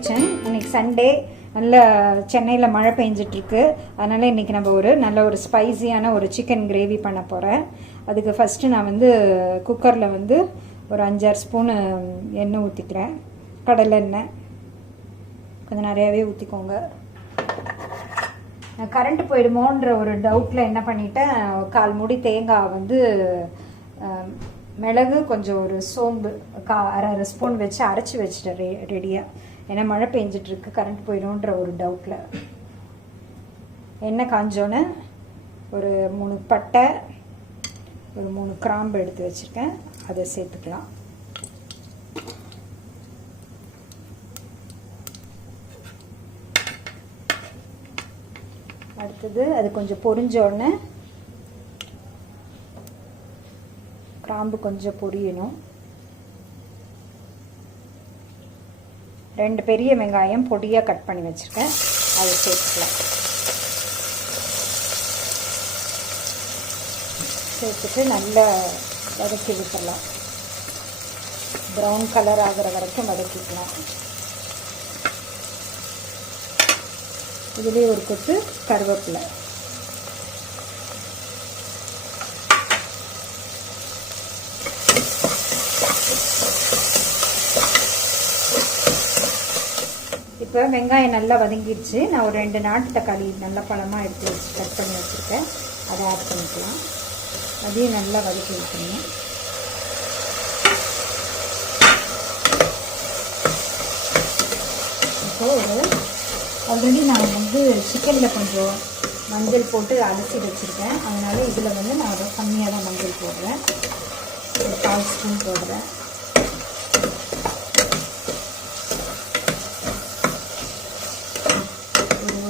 Kitchen. இன்றைக்கி Sunday, நல்ல சென்னையில் மழை பெஞ்சிட்ருக்கு. அதனால் இன்றைக்கி நம்ம நல்ல ஒரு ஸ்பைஸியான ஒரு சிக்கன் கிரேவி பண்ண போகிறேன். அதுக்கு ஃபஸ்ட்டு நான் குக்கரில் ஒரு 5-6 ஸ்பூனு எண்ணெய் ஊற்றிக்கிறேன். கடலை எண்ணெய் கொஞ்சம் நிறையாவே ஊற்றிக்கோங்க. கரண்ட்டு போயிடுமோன்ற ஒரு டவுட்டில் என்ன பண்ணிட்டேன், 1/4 மூடி தேங்காய் மிளகு கொஞ்சம் ஒரு சோம்பு 1/2 ஸ்பூன் வச்சு அரைச்சி வச்சுட்டேன் ரெடியாக. ஏன்னா மழை பெஞ்சிட்ருக்கு, கரண்ட் போயிடும்ன்ற ஒரு டவுட்டில். எண்ணெய் காஞ்சோன்னே ஒரு 3 பட்டை, ஒரு 3 கிராம்பு எடுத்து வச்சுருக்கேன், அதை சேர்த்துக்கலாம். அடுத்தது அது கொஞ்சம் பொரிஞ்சோடனே கிராம்பு கொஞ்சம் பொரியணும். 2 பெரிய வெங்காயம் பொடியாக கட் பண்ணி வச்சுருக்கேன், அதை சேர்த்துக்கலாம். சேர்த்துட்டு நல்லா வதக்கி விட்டுடலாம். ப்ரௌன் கலர் ஆகிற வரைக்கும் வதக்கிக்கலாம். இதுலேயே ஒரு கொத்து கருவேப்பிலை. இப்போ வெங்காயம் நல்லா வதங்கிடுச்சு. நான் ஒரு 2 நாட்டு தக்காளி நல்ல பழமாக எடுத்து வச்சு கட் பண்ணி வச்சுருக்கேன், அதை ஆட் பண்ணிக்கலாம். அதையும் நல்லா வதக்கி விட்டுருங்க. இப்போது ஆல்ரெடி நான் சிக்கனில் கொஞ்சம் மஞ்சள் போட்டு அலசி வச்சுருக்கேன். அதனால் இதில் நான் கம்மியாக தான் மஞ்சள் போடுறேன், ஒரு 1/4 ஸ்பூன் போடுறேன்.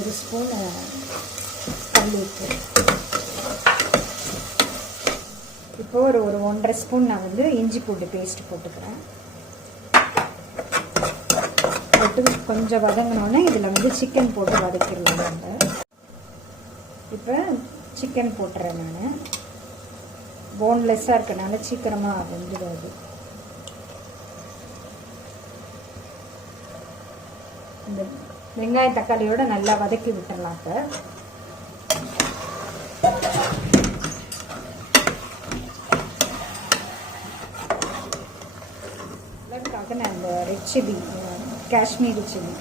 ஒரு ஸ்பூன் கல் உப்பு. இப்போ ஒரு 1.5 ஸ்பூன் நான் இஞ்சி பூண்டு பேஸ்ட் போட்டுக்கிறேன். போட்டு கொஞ்சம் வதங்கினோன்னே இதில் சிக்கன் போட்டு வதக்கிடலாம். நம்ம இப்போ சிக்கன் போட்டுறேன். நான் போன்லெஸ்ஸாக இருக்கனால சீக்கிரமாக வெந்துடாது. இந்த வெங்காய தக்காளியோட நல்லா வதக்கி விட்டுடலாம். இப்போ நான் இந்த ரெட் சில்லி, காஷ்மீரி சில்லி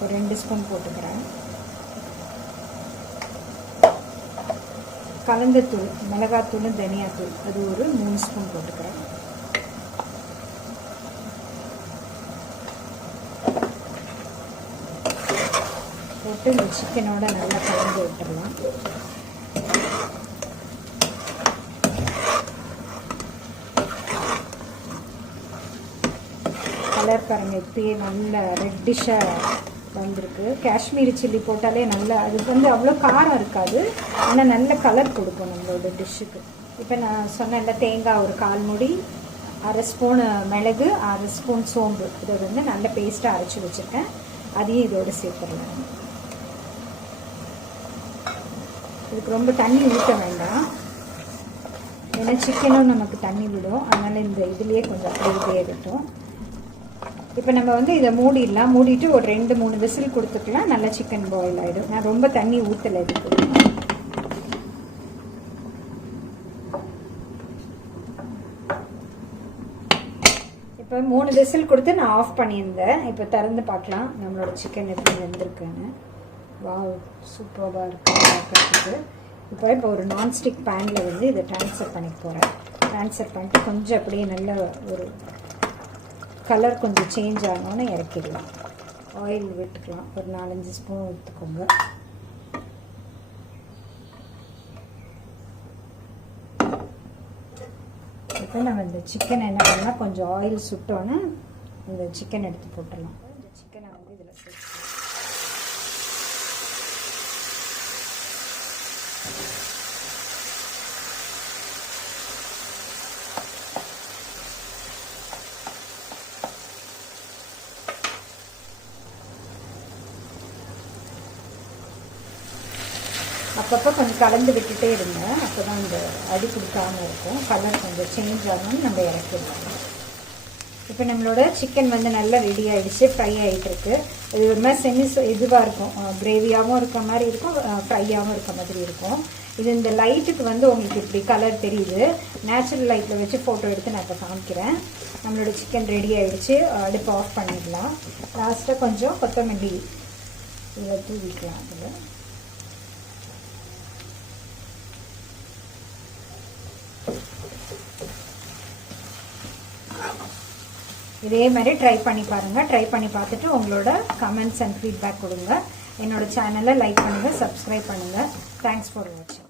ஒரு 2 ஸ்பூன் போட்டுக்கிறேன். கலந்தத்தூள், மிளகாத்தூள், தனியாத்தூள் அது ஒரு 3 ஸ்பூன் போட்டுக்கிறேன். போட்டு இந்த சிக்கனோட நல்லா கலந்து விட்டுடலாம். கலர் பாருங்க, இப்பயே நல்ல ரெட்டிஷாக வந்திருக்கு. காஷ்மீரி சில்லி போட்டாலே நல்லா, அது அவ்வளோ காரம் இருக்காது, ஆனால் நல்ல கலர் கொடுக்கும் நம்மளோட டிஷ்ஷுக்கு. இப்போ நான் சொன்னேன்ல, தேங்காய் ஒரு 1/4 மூடி, 1/2 ஸ்பூனு மிளகு, 1/2 ஸ்பூன் சோம்பு, இதை நல்ல பேஸ்ட்டாக அரைச்சி வச்சுருக்கேன். அதையும் இதோடு சேர்த்துடலாம். இதுக்கு ரொம்ப தண்ணி ஊற்ற வேண்டாம், ஏன்னா சிக்கனும் நமக்கு தண்ணி விடும். அதனால் இந்த இதுலேயே கொஞ்சம் அப்படியே வேகட்டும். இப்போ நம்ம இதை மூடிடலாம். மூடிட்டு ஒரு 2-3 விசில் கொடுத்துக்கலாம், நல்லா சிக்கன் பாயில் ஆகிடும். நான் ரொம்ப தண்ணி ஊற்றலை இதுக்கு. இப்போ 3 விசில் கொடுத்து நான் ஆஃப் பண்ணியிருந்தேன். இப்போ திறந்து பார்க்கலாம் நம்மளோட சிக்கன் எப்படி வெந்திருக்குன்னு. வாவ், சூப்பராக இருக்குது. இப்போ ஒரு நான்ஸ்டிக் பேனில் இதை ட்ரான்ஸ்ஃபர் பண்ணிக்க போகிறேன். ட்ரான்ஸ்ஃபர் பண்ணிட்டு கொஞ்சம் அப்படியே நல்ல ஒரு கலர் கொஞ்சம் சேஞ்ச் ஆகணும்னு இறக்கிடலாம். ஆயில் விட்டுக்கலாம், ஒரு 4-5 ஸ்பூன் ஊற்றிக்கோங்க. இப்போ நம்ம இந்த சிக்கனை என்ன பண்ணலாம், கொஞ்சம் ஆயில் சுட்டோன்னே இந்த சிக்கன் எடுத்து போட்டுடலாம். இந்த சிக்கனை இதில் சேர்த்து அப்பப்போ கொஞ்சம் கலந்து விட்டுட்டே இருங்க, அப்போ தான் இந்த அடி கொடுக்காமல் இருக்கும். கலர் கொஞ்சம் சேஞ்ச் ஆகணும்னு நம்ம இறக்கிடலாம். இப்போ நம்மளோட சிக்கன் வந்து நல்லா ரெடி ஆகிடுச்சு, ஃப்ரை ஆகிட்டு இருக்கு. இது ஒரு மாதிரி செமி இதுவாக இருக்கும், கிரேவியாகவும் இருக்க மாதிரி இருக்கும், ஃப்ரையாகவும் இருக்க மாதிரி இருக்கும். இது இந்த லைட்டுக்கு வந்து உங்களுக்கு இப்படி கலர் தெரியுது. நேச்சுரல் லைட்டில் வச்சு ஃபோட்டோ எடுத்து நான் இப்போ காமிக்கிறேன். நம்மளோட சிக்கன் ரெடி ஆகிடுச்சு. அடுப்பு ஆஃப் பண்ணிடலாம். லாஸ்ட்டாக கொஞ்சம் கொத்தமல்லி இதில் தூவிக்கலாம். அதில் இதே மாதிரி ட்ரை பண்ணி பாருங்கள். ட்ரை பண்ணி பார்த்துட்டு உங்களோட கமெண்ட்ஸ் அண்ட் ஃபீட்பேக் கொடுங்க. என்னோட சேனலை லைக் பண்ணுங்கள், சப்ஸ்கிரைப் பண்ணுங்கள். தேங்க்ஸ் ஃபார் வாட்சிங்.